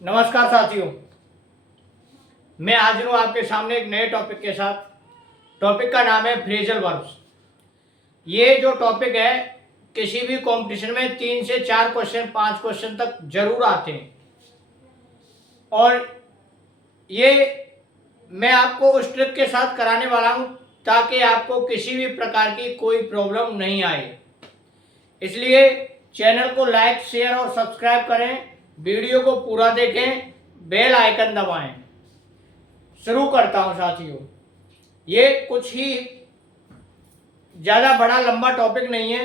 नमस्कार साथियों, मैं हाजिर हूँ आपके सामने एक नए टॉपिक के साथ। टॉपिक का नाम है फ्रेजल वर्ब्स। ये जो टॉपिक है किसी भी कंपटीशन में 3 से 4 क्वेश्चन 5 क्वेश्चन तक जरूर आते हैं और ये मैं आपको उस ट्रिक के साथ कराने वाला हूँ ताकि आपको किसी भी प्रकार की कोई प्रॉब्लम नहीं आए। इसलिए चैनल को लाइक शेयर और सब्सक्राइब करें, वीडियो को पूरा देखें, बेल आइकन दबाएं। शुरू करता हूं साथियों। ये कुछ ही ज़्यादा बड़ा लंबा टॉपिक नहीं है,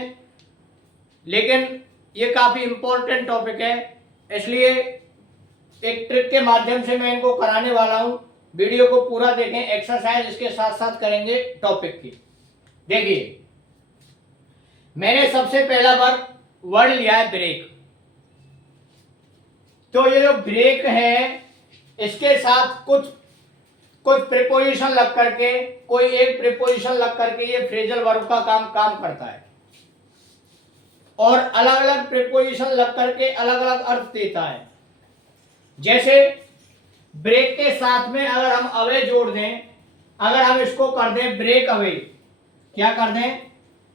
लेकिन ये काफ़ी इम्पोर्टेंट टॉपिक है, इसलिए एक ट्रिक के माध्यम से मैं इनको कराने वाला हूं। वीडियो को पूरा देखें, एक्सरसाइज इसके साथ साथ करेंगे टॉपिक की। देखिए, मैंने सबसे पहला वर्ड लिया है ब्रेक। तो ये जो ब्रेक है इसके साथ कुछ प्रीपोजिशन लग करके, कोई एक प्रीपोजिशन लग करके ये फ्रेजल वर्ब का काम करता है और अलग अलग प्रीपोजिशन लग करके अलग अलग अर्थ देता है। जैसे ब्रेक के साथ में अगर हम अवे जोड़ दें, अगर हम इसको कर दें ब्रेक अवे, क्या कर दें?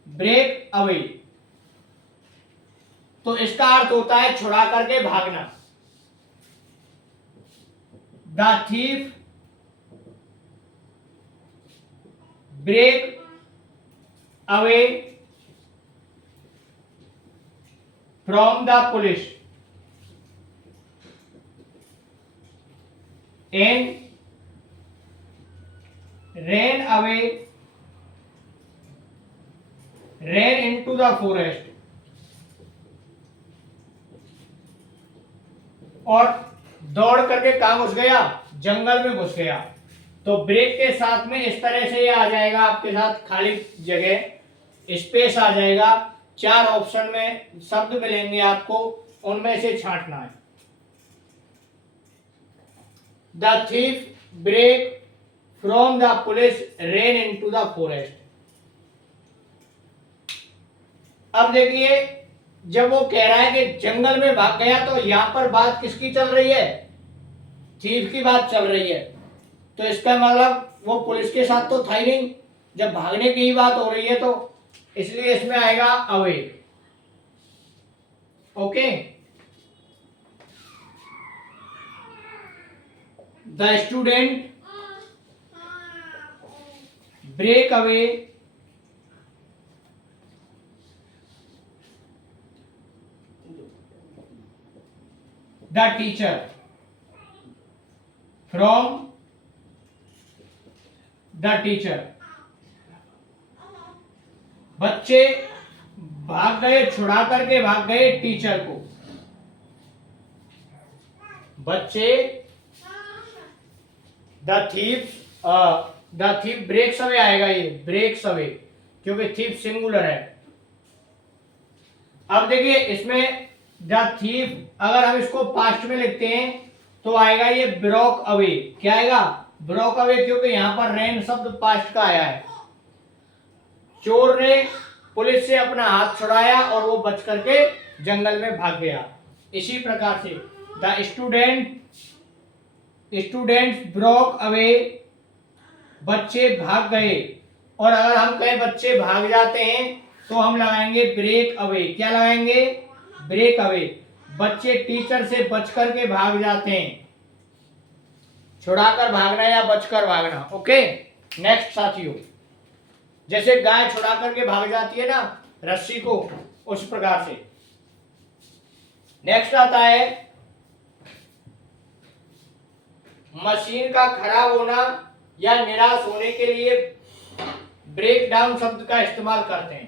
ब्रेक अवे, तो इसका अर्थ होता है छुड़ा करके भागना। The thief break away from the police and ran into the forest, और दौड़ करके कहां घुस गया? जंगल में घुस गया। तो ब्रेक के साथ में इस तरह से ये आ जाएगा, आपके साथ खाली जगह स्पेस आ जाएगा। 4 ऑप्शन में शब्द मिलेंगे आपको, उनमें से छांटना है। The thief break from the police ran into the forest. अब देखिए, जब वो कह रहा है कि जंगल में भाग गया, तो यहां पर बात किसकी चल रही है? थीफ की बात चल रही है। तो इसका मतलब वो पुलिस के साथ तो था ही नहीं, जब भागने की ही बात हो रही है, तो इसलिए इसमें आएगा away. Okay, the student break away the teacher from the teacher. बच्चे भाग गए, छुड़ा करके भाग गए टीचर को। बच्चे द थीफ ब्रेक्स अवे आएगा, ये ब्रेक्स अवे, क्योंकि थीफ सिंगुलर है। अब देखिए, इसमें द थीफ अगर हम इसको पास्ट में लिखते हैं तो आएगा ये ब्रोक अवे। क्या आएगा? ब्रोक अवे, क्योंकि यहां पर रेन शब्द पास्ट का आया है। चोर ने पुलिस से अपना हाथ छुड़ाया और वो बच करके जंगल में भाग गया। इसी प्रकार से द स्टूडेंट्स ब्रोक अवे, बच्चे भाग गए। और अगर हम कहें बच्चे भाग जाते हैं तो हम लगाएंगे ब्रेक अवे। क्या लगाएंगे? Break away. बच्चे टीचर से बच करके भाग जाते हैं। छुड़ाकर भागना या बचकर भागना। ओके, नेक्स्ट साथियों, जैसे गाय छुड़ा करके भाग जाती है ना रस्सी को, उस प्रकार से। नेक्स्ट आता है मशीन का खराब होना या निराश होने के लिए ब्रेक डाउन शब्द का इस्तेमाल करते हैं।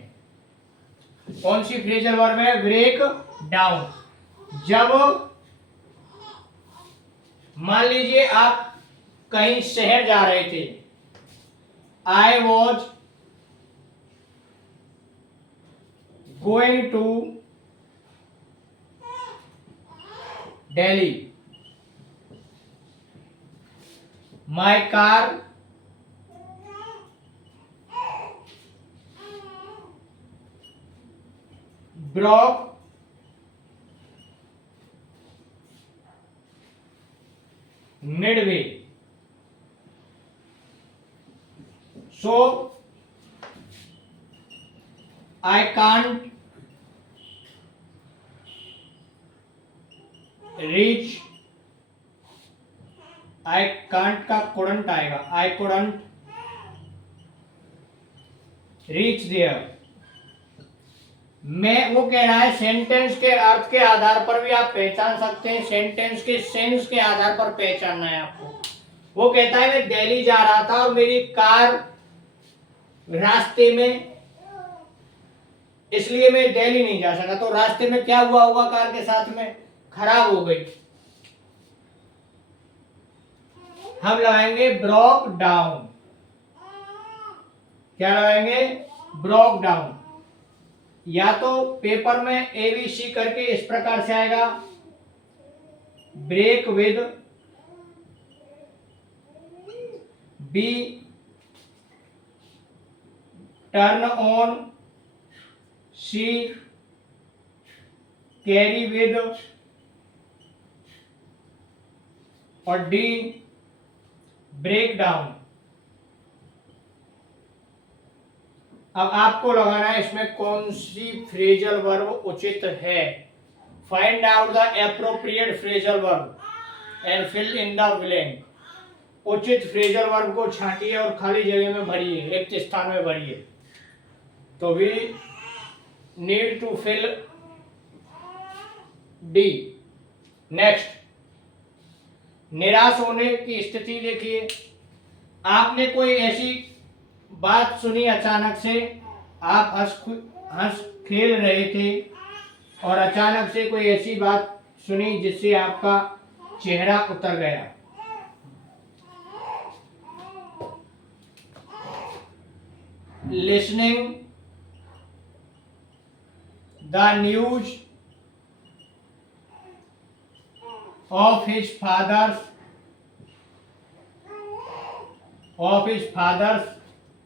कौन सी फ्रेजल वर्ब है? Break down. जब मान लीजिए आप कहीं शहर जा रहे थे, I was going to Delhi, my car broke midway. So I can't reach. I can't का couldn't आएगा. I couldn't reach there. मैं वो कह रहा है सेंटेंस के अर्थ के आधार पर भी आप पहचान सकते हैं, सेंटेंस के सेंस के आधार पर पहचानना है आपको। वो कहता है मैं दिल्ली जा रहा था और मेरी कार रास्ते में, इसलिए मैं दिल्ली नहीं जा सका। तो रास्ते में क्या हुआ होगा, कार के साथ में खराब हो गई। हम लगाएंगे ब्रोक डाउन। क्या लगाएंगे? Broke down. या तो पेपर में ABC करके इस प्रकार से आएगा, break with B, turn on C, carry with, और D, ब्रेक डाउन। अब आपको लगाना है इसमें कौन सी फ्रेजल वर्ब उचित है। Find out the appropriate phrasal verb and fill in the blank. उचित फ्रेजल वर्ब को छांटिए और खाली जगह में भरिए, रिक्त स्थान में भरिए। तो we need to fill D. Next, निराश होने की स्थिति देखिए। आपने कोई ऐसी बात सुनी अचानक से, आप हंस खेल रहे थे और अचानक से कोई ऐसी बात सुनी जिससे आपका चेहरा उतर गया। Listening the news of his father's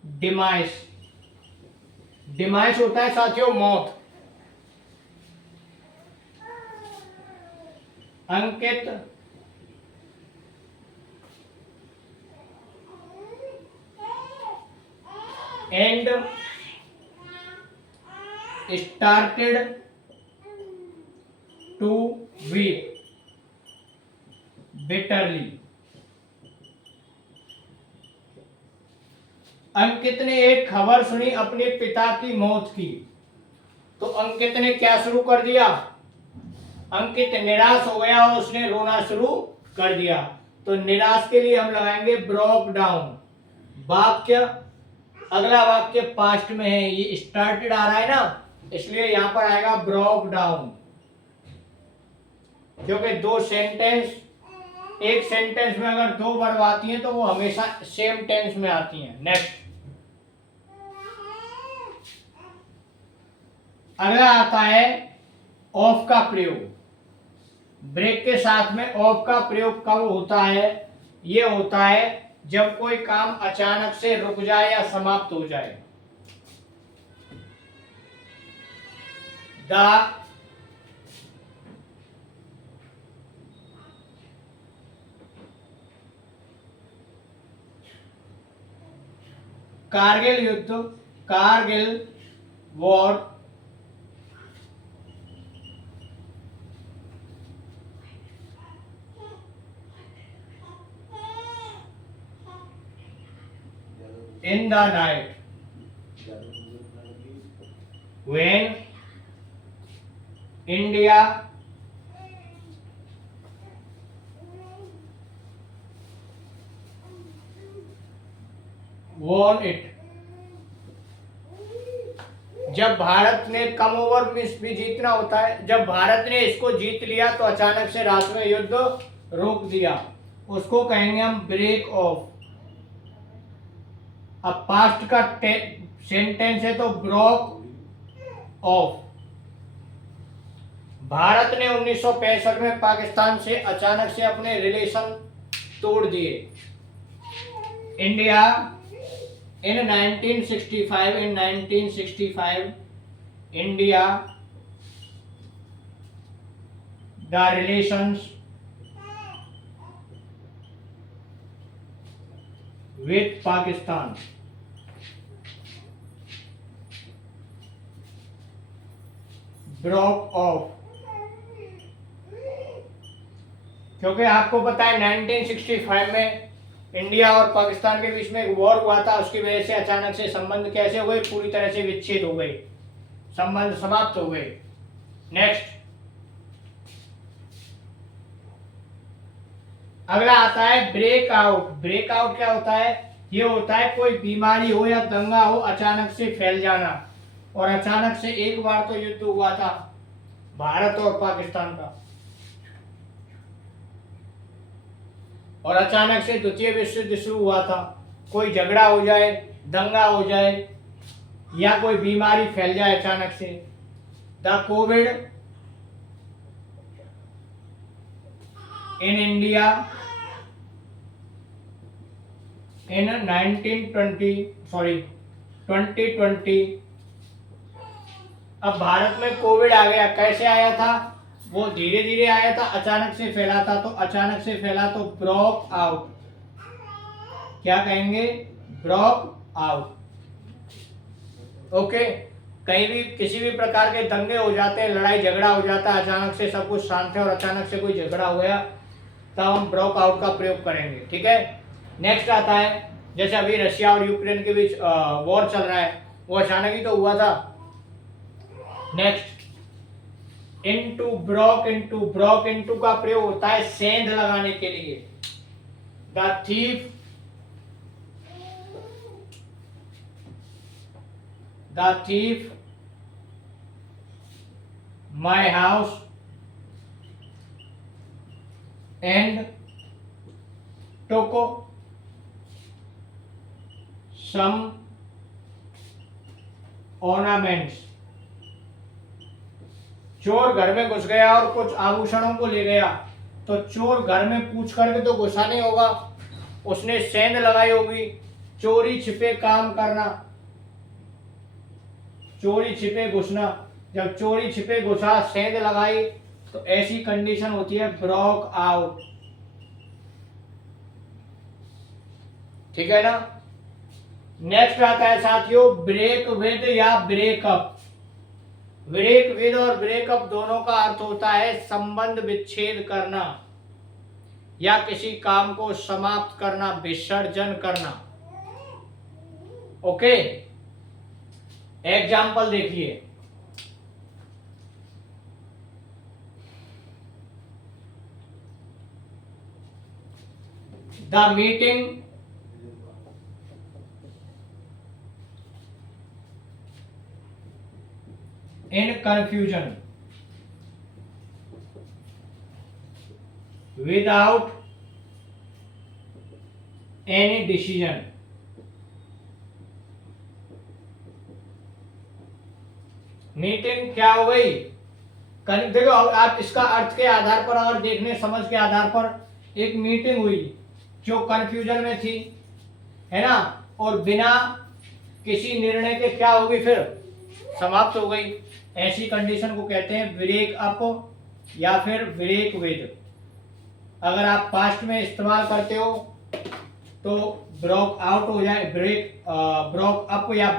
demise. Demise होता है साथियों मौत। Ankit and started to weep bitterly. Ankit ने एक खबर सुनी अपने पिता की मौत की, तो अंकित ने क्या शुरू कर दिया? अंकित निराश हो गया और उसने रोना शुरू कर दिया। तो निराश के लिए हम लगाएंगे ब्रोक डाउन। वाक्य, अगला वाक्य पास्ट में है, ये स्टार्टेड आ रहा है ना, इसलिए यहां पर आएगा ब्रोक डाउन। क्योंकि दो सेंटेंस, एक सेंटेंस में अगर दो वर्ब आती हैं तो वो हमेशा सेम टेंस में आती हैं। नेक्स्ट, अगला आता है ऑफ का प्रयोग। ब्रेक के साथ में ऑफ का प्रयोग कब होता है? ये होता है जब कोई काम अचानक से रुक जाए या समाप्त हो जाए। द कारगिल युद्ध, Kargil war in the night when India won it। जब भारत ने, कम ओवर में भी जीतना होता है, जब भारत ने इसको जीत लिया तो अचानक से रात में युद्ध रोक दिया, उसको कहेंगे हम ब्रेक ऑफ। अब पास्ट का सेंटेंस है तो ब्रोक ऑफ। भारत ने 1965 में पाकिस्तान से अचानक से अपने रिलेशन तोड़ दिए। India in 1965 India the relations with Pakistan. Broke of, क्योंकि आपको पता है 1965 में इंडिया और पाकिस्तान के बीच में एक वॉर हुआ था, उसकी वजह से अचानक से संबंध कैसे हुए, पूरी तरह से विच्छेद हो गए, संबंध समाप्त हो गए। नेक्स्ट, अगला आता है ब्रेकआउट। ब्रेकआउट क्या होता है? ये होता है कोई बीमारी हो या दंगा हो, अचानक से फैल जाना। और अचानक से एक बार तो युद्ध हुआ था भारत और पाकिस्तान का, और अचानक से द्वितीय विश्व युद्ध शुरू हुआ था। कोई झगड़ा हो जाए, दंगा हो जाए, या कोई बीमारी फैल जाए अचानक से। The Covid in India in 2020। अब भारत में कोविड आ गया, कैसे आया था? वो धीरे धीरे आया था, अचानक से फैला था। तो अचानक से फैला तो ब्रोक आउट। क्या कहेंगे? Broke out. ओके, कहीं भी किसी भी प्रकार के दंगे हो जाते हैं, लड़ाई झगड़ा हो जाता है, अचानक से सब कुछ शांत है और अचानक से कोई झगड़ा हो गया, तब हम ब्रोक आउट का प्रयोग करेंगे। ठीक है। नेक्स्ट आता है, जैसे अभी रशिया और यूक्रेन के बीच वॉर चल रहा है, वो अचानक ही तो हुआ था। Next, into, broke into. Broke into का प्रयोग होता है सेंध लगाने के लिए। The thief my house and took some ornaments। चोर घर में घुस गया और कुछ आभूषणों को ले गया। तो चोर घर में पूछ करके तो घुसा नहीं होगा, उसने सेंध लगाई होगी। चोरी छिपे काम करना, चोरी छिपे घुसना। जब चोरी छिपे घुसा, सेंध लगाई, तो ऐसी कंडीशन होती है ब्रोक आउट। ठीक है ना। नेक्स्ट आता है साथियों ब्रेक विद या ब्रेकअप। ब्रेक विद और ब्रेकअप दोनों का अर्थ होता है संबंध विच्छेद करना या किसी काम को समाप्त करना, विसर्जन करना। ओके, एग्जाम्पल देखिए। The meeting in confusion without any decision। Meeting क्या हो गई? देखो, आप इसका अर्थ के आधार पर और देखने समझ के आधार पर एक मीटिंग हुई जो कंफ्यूजन में थी, है ना, और बिना किसी निर्णय के क्या होगी, फिर समाप्त हो गई। ऐसी कंडीशन को कहते हैं ब्रेक अप या फिर ब्रेक विद। अगर आप पास्ट में इस्तेमाल करते हो तो ब्रोक आउट हो जाए, ब्रोक अप या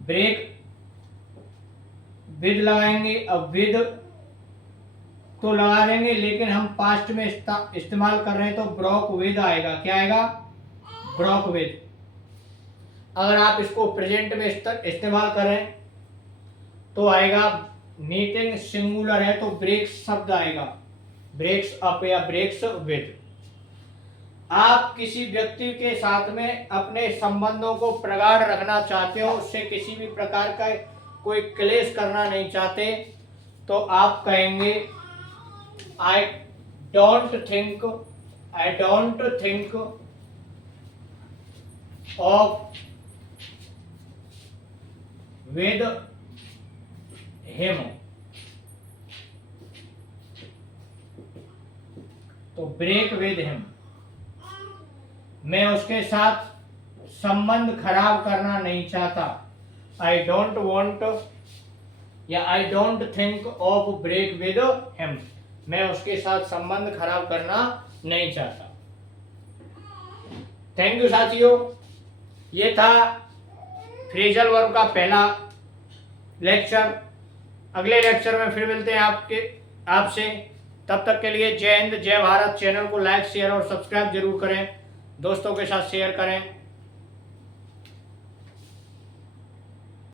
ब्रेक विद लगाएंगे। अब विद तो लगा देंगे, लेकिन हम पास्ट में इस्तेमाल कर रहे हैं तो ब्रोक विद आएगा। क्या आएगा? Broke with. अगर आप इसको प्रेजेंट में इस्तेमाल करें तो आएगा, मीटिंग सिंगुलर है तो ब्रेक शब्द आएगा, ब्रेक्स अप या ब्रेक्स विद। आप किसी व्यक्ति के साथ में अपने संबंधों को प्रगाढ़ रखना चाहते हो, उससे किसी भी प्रकार का कोई क्लेश करना नहीं चाहते, तो आप कहेंगे आई don't think of with him. तो ब्रेक विद हिम, मैं उसके साथ संबंध खराब करना नहीं चाहता। आई डोंट वॉन्ट या I don't think of break with him, मैं उसके साथ संबंध खराब करना नहीं चाहता। थैंक यू साथियों, ये था फ्रेजल वर्ब का पहला लेक्चर। अगले लेक्चर में फिर मिलते हैं आपसे। तब तक के लिए जय हिंद, जय भारत। चैनल को लाइक, शेयर और सब्सक्राइब जरूर करें, दोस्तों के साथ शेयर करें।